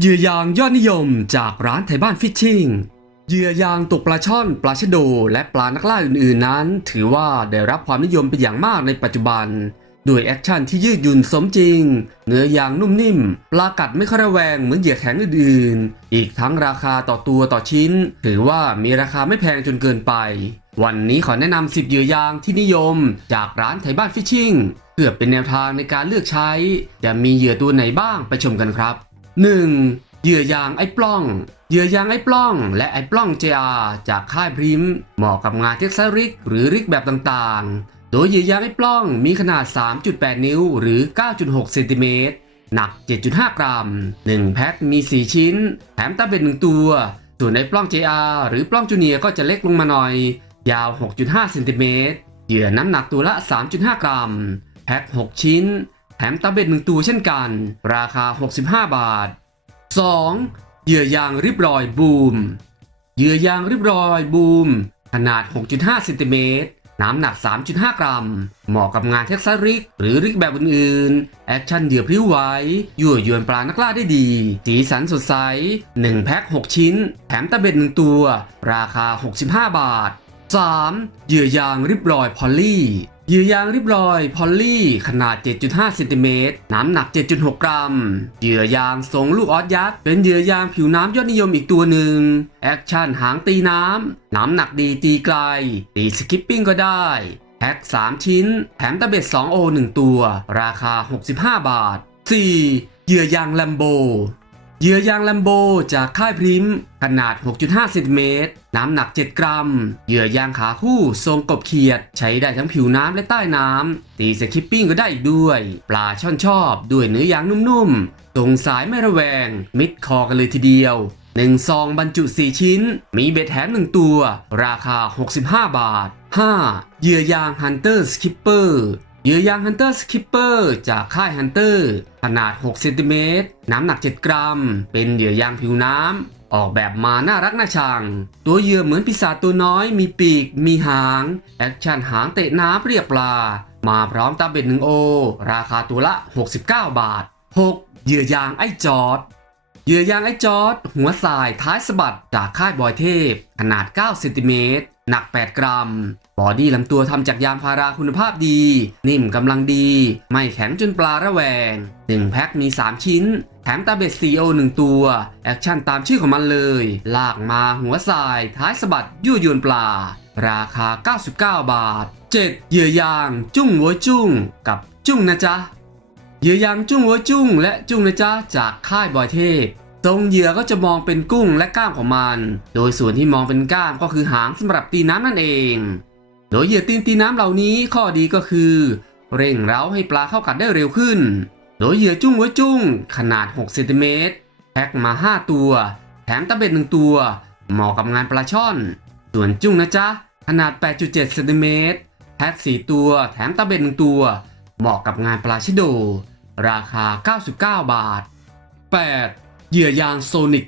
เหยื่อยางยอดนิยมจากร้านไทยบ้านฟิชชิ่งเหยื่อยางตกปลาช่อน ปลาชะโด และปลานักล่าอื่นๆนั้น ถือว่าได้รับความนิยมเป็นอย่างมากในปัจจุบันด้วยแอคชั่นที่ยืดหยุ่นสมจริง เนื้อยางนุ่มนิ่ม ปลากัดไม่ค่อยระแวงเหมือนเหยื่อแข็งอื่นๆ อีกทั้งราคาต่อตัวต่อชิ้น ถือว่ามีราคาไม่แพงจนเกินไป วันนี้ขอแนะนำ 10 เหยื่อยางที่นิยม จากร้านไทยบ้านฟิชชิ่งเพื่อเป็นแนวทางในการเลือกใช้ จะมีเหยื่อตัวไหนบ้างไปชมกันครับ 1. เหยื่อยางไอ้ปล้อง เหยื่อยางไอ้ปล้อง และไอ้ปล้อง JR จากค่ายพริมเหมาะกับงานเท็กซัสริกหรือริกแบบต่างๆ โดยเหยื่อยางไอ้ปล้องมีขนาด 3.8 นิ้วหรือ 9.6 เซนติเมตร หนัก 7.5 กรัม 1 แพ็คมี 4 ชิ้น แถมตาเบ็ด1ตัว ส่วนไอ้ปล้อง JR หรือปล้องจูเนียก็จะเล็กลงมาหน่อย ยาว 6.5 เซนติเมตร เหยื่อน้ำหนักตัวละ 3.5 กรัม แพ็ค 6 ชิ้น แถมตาเบ็ดหนึ่งตัวเช่นกัน ราคา 65 บาท 2. เหยื่อยางริบรอยบูม เหยื่อยางริบรอยบูม ขนาด 6.5เซนติเมตรน้ำหนัก 3.5 กรัม เหมาะกับงานเท็กซัสริก หรือริกแบบอื่นๆ แอคชั่นเหยื่อพริ้วไหวยั่วยวนปลานักล่าได้ดี สีสันสดใส 1 แพ็ค 6 ชิ้น แถมตะเบ็ดหนึ่งตัว ราคา 65 บาท 3. เหยื่อยางริบรอยพอลลี่ เหยื่อยางริบรอย พอลลี่ ขนาด 7.5เซนติเมตรน้ำหนัก 7.6 กรัม เหยื่อยางทรงลูกออสยักษ์ เป็นเหยื่อยางผิวน้ำยอดนิยมอีกตัวหนึ่ง แอคชั่นหางตีน้ำ น้ำหนักดีตีไกล ตีสกิปปิ้งก็ได้แพ็ค3 ชิ้น แถมตะเบ็ด2โอ1ตัว ราคา 65 บาท 4. เหยื่อยางแลมโบ เหยื่อยางแลมโบจากค่ายพริมขนาด 6.5 เซนติเมตร น้ำหนัก 7 กรัม เหยื่อยางขาคู่ทรงกบเขียด ใช้ได้ทั้งผิวน้ำและใต้น้ำ ตีสคิปปิ้งก็ได้อีกด้วย ปลาช่อนชอบด้วยเนื้อยางนุ่มๆตรงสายไม่ระแวง มิดคอกันเลยทีเดียว1ซองบรรจุ 4 ชิ้น มีเบ็ดแถม 1 ตัว ราคา 65 บาท 5. เหยื่อยาง Hunter Skipper เหยื่อยาง Hunter Skipper จากค่าย Hunter ขนาด6เซนติเมตรน้ำหนัก 7 กรัม เป็นเหยื่อยางผิวน้ำ ออกแบบมาน่ารักน่าชัง ตัวเหยื่อเหมือนปีศาจตัวน้อย มีปีก มีหาง แอคชั่นหางเตะน้ำเรียกปลา มาพร้อมตาเบ็ด1โอ ราคาตัวละ 69 บาท 6. เหยื่อยางไอจอด เหยื่อยางไอ้จอร์ดหัวสายท้ายสะบัดจากค่ายบอยเทพ ขนาด 9 เซนติเมตร หนัก 8 กรัม บอดี้ลำตัวทำจากยางพาราคุณภาพดี นิ่มกำลังดี ไม่แข็งจนปลาระแวง 1 แพ็คมี 3 ชิ้น แถมตาเบ็ดซีโอ1ตัว แอคชั่นตามชื่อของมันเลย ลากมาหัวสายท้ายสะบัดยั่วยวนปลา ราคา 99 บาท 7. เหยื่อยาง จุ้งหัวจุ้งกับจุ้งนะจ๊ะ เหยื่อยางจุ้งหัวจุ้งและจุ้งนะจ๊ะจากค่ายบอยเทพตรงเหยื่อก็จะมองเป็นกุ้งและก้างของมัน โดยส่วนที่มองเป็นก้างก็คือหางสำหรับตีน้ำนั่นเอง โดยเหยื่อตีนตีน้ำเหล่านี้ข้อดีก็คือ เร่งเร้าให้ปลาเข้ากัดได้เร็วขึ้น โดยเหยื่อจุ้งหัวจุ้งขนาด6เซนติเมตรแพ็คมา 5 ตัว แถมตะเบ็ดหนึ่งตัวเหมาะกับงานปลาช่อน ส่วนจุ้งนะจ๊ะขนาด 8.7เซนติเมตรแพ็ค4ตัว แถมตะเบ็ดหนึ่งตัว เหมาะกับงานปลาชิโด ราคา 99 บาท 8. เหยื่อยางโซนิก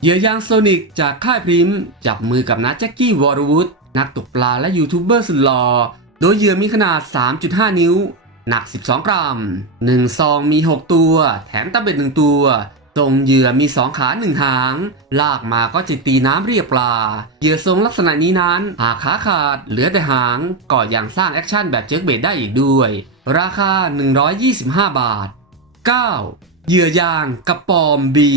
เหยื่อยางโซนิกจากค่ายพริมจับมือกับนักแจ็กกี้วอร์วูดนักตกปลาและยูทูบเบอร์สุดหล่อ โดยเหยื่อมีขนาด 3.5 นิ้ว หนัก 12 กรัม 1 ซองมี 6 ตัว แถมตะเบ็ด 1 ตัว ทรงเหยื่อมี2ขา1หาง ลากมาก็จะตีน้ำเรียกปลา เหยื่อทรงลักษณะนี้นั้น หากขาขาดเหลือแต่หางก็ยังสร้างแอคชั่นแบบเจ็คเบดได้อีกด้วย ราคา 125 บาท 9. เหยื่อยางกระปอมบี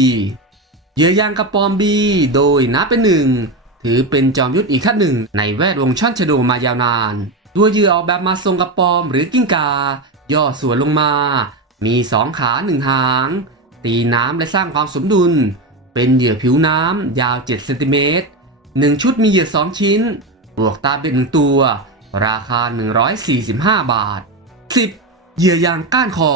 เหยื่อยางกระปอมบีโดยนับเป็นหนึ่งถือเป็นจอมยุทธอีกขั้นหนึ่งในแวดวงช่อนชโดมายาวนาน ตัวเหยื่อออกแบบมาทรงกระปอมหรือกิ้งกา ย่อส่วนลงมา มีสองขาหนึ่งหาง ตีน้ำและสร้างความสมดุล เป็นเหยื่อผิวน้ำยาว 7 เซนติเมตรหนึ่งชุดมีเหยื่อ 2 ชิ้น บวกตาเป็นหนึ่งตัว ราคา 145 บาท 10. เหยื่อยางก้านคอ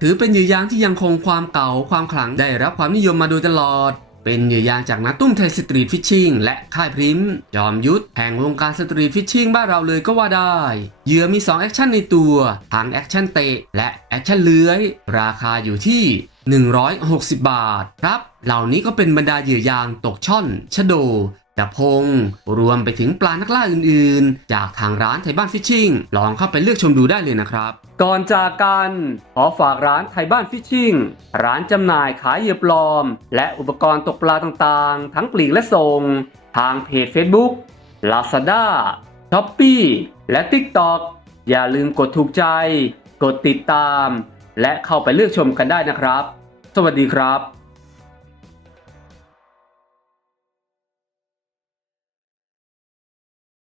ถือเป็นเหยื่อยางที่ยังคงความเก่าความขลังได้รับความนิยมมาโดยตลอด เป็นเหยื่อยางจากนักตุ้มไทยสตรีทฟิชชิ่งและค่ายพริมพ์จอมยุทธแห่งวงการสตรีทฟิชชิ่งบ้านเราเลยก็ว่าได้ เหยื่อมี2แอคชั่นในตัวทั้งแอคชั่นเตะและแอคชั่นเลื้อย ราคาอยู่ที่ 160 บาทครับ เหล่านี้ก็เป็นบรรดาเหยื่อยางตกช่อน ชะโดจะพง รวมไปถึงปลานักล่าอื่นๆ จากทางร้านไทยบ้านฟิชชิ่ง ลองเข้าไปเลือกชมดูได้เลยนะครับ ก่อนจากกัน ขอฝากร้านไทยบ้านฟิชชิ่ง ร้านจำหน่ายขายเหยื่อปลอม และอุปกรณ์ตกปลาต่างๆ ทั้งปลีกและส่ง ทางเพจ Facebook Lazada Shopee และ TikTok อย่าลืมกดถูกใจ กดติดตาม และเข้าไปเลือกชมกันได้นะครับ สวัสดีครับ